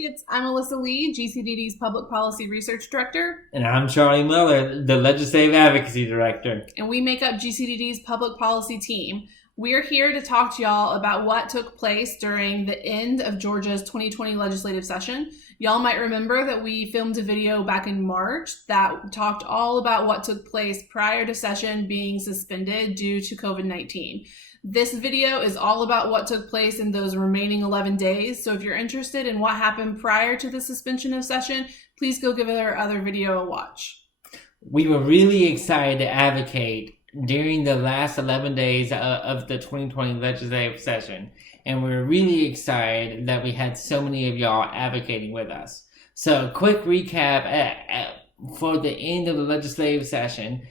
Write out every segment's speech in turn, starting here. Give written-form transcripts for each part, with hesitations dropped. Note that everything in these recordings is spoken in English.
Advocates. I'm Alyssa Lee, GCDD's Public Policy Research Director. And I'm Charlie Miller, the Legislative Advocacy Director. And we make up GCDD's Public Policy team. We're here to talk to y'all about what took place during the end of Georgia's 2020 legislative session. Y'all might remember that we filmed a video back in March that talked all about what took place prior to session being suspended due to COVID-19. This video is all about what took place in those remaining 11 days. So if you're interested in what happened prior to the suspension of session, please go give our other video a watch. We were really excited to advocate during the last 11 days of the 2020 legislative session. And we're really excited that we had so many of y'all advocating with us. So quick recap for the end of the legislative session.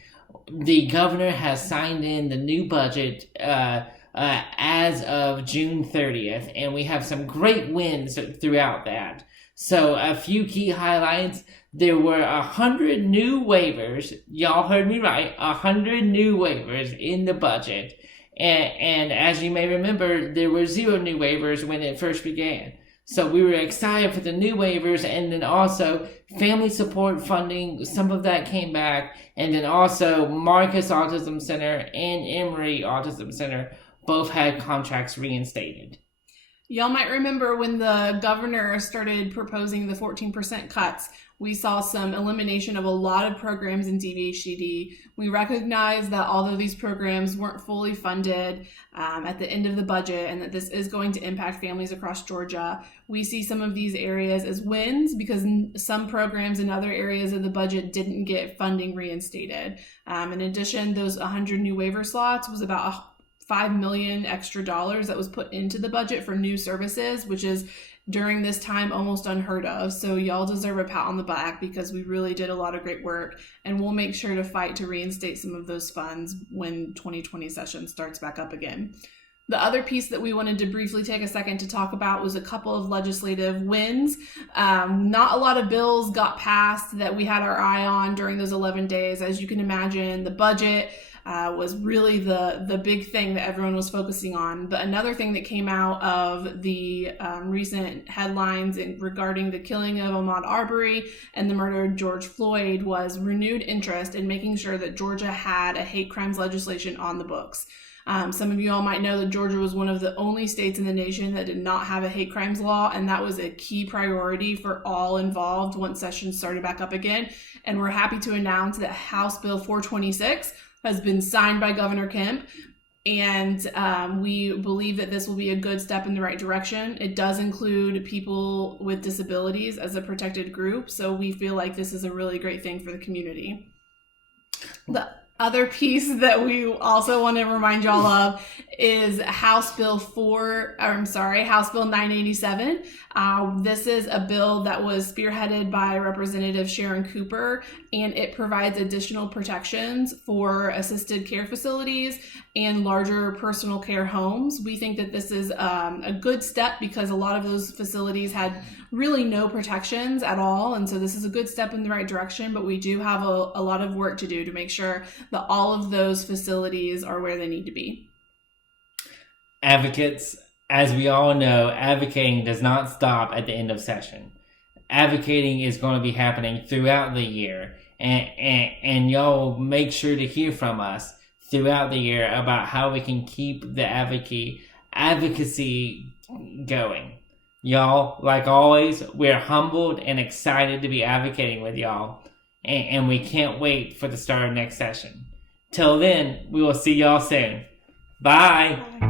The governor has signed in the new budget as of June 30th, and we have some great wins throughout that. So a few key highlights. There were 100 new waivers. Y'all heard me right. 100 new waivers in the budget. And as you may remember, there were 0 new waivers when it first began. So we were excited for the new waivers, and then also family support funding, some of that came back, and then also Marcus Autism Center and Emory Autism Center both had contracts reinstated. Y'all might remember when the governor started proposing the 14% cuts, we saw some elimination of a lot of programs in DVHCD. We recognize that although these programs weren't fully funded at the end of the budget and that this is going to impact families across Georgia, we see some of these areas as wins because some programs in other areas of the budget didn't get funding reinstated. In addition, those 100 new waiver slots was about $5 million extra dollars that was put into the budget for new services, which is during this time almost unheard of. So y'all deserve a pat on the back because we really did a lot of great work, and we'll make sure to fight to reinstate some of those funds when 2020 session starts back up again. The other piece that we wanted to briefly take a second to talk about was a couple of legislative wins. Not a lot of bills got passed that we had our eye on during those 11 days. As you can imagine, the budget was really the big thing that everyone was focusing on. But another thing that came out of the recent headlines regarding the killing of Ahmaud Arbery and the murder of George Floyd was renewed interest in making sure that Georgia had a hate crimes legislation on the books. Some of you all might know that Georgia was one of the only states in the nation that did not have a hate crimes law, and that was a key priority for all involved once session started back up again. And we're happy to announce that House Bill 426 has been signed by Governor Kemp, and we believe that this will be a good step in the right direction. It does include people with disabilities as a protected group, so we feel like this is a really great thing for the community. The other piece that we also want to remind y'all of is House Bill 987. This is a bill that was spearheaded by Representative Sharon Cooper, and it provides additional protections for assisted care facilities and larger personal care homes. We think that this is a good step because a lot of those facilities had really no protections at all, and so this is a good step in the right direction, but we do have a lot of work to do to make sure that all of those facilities are where they need to be. Advocates, as we all know, advocating does not stop at the end of session. Advocating is going to be happening throughout the year, and y'all make sure to hear from us throughout the year about how we can keep the advocacy going. Y'all, like always, we're humbled and excited to be advocating with y'all, and we can't wait for the start of next session. Till then, we will see y'all soon. Bye.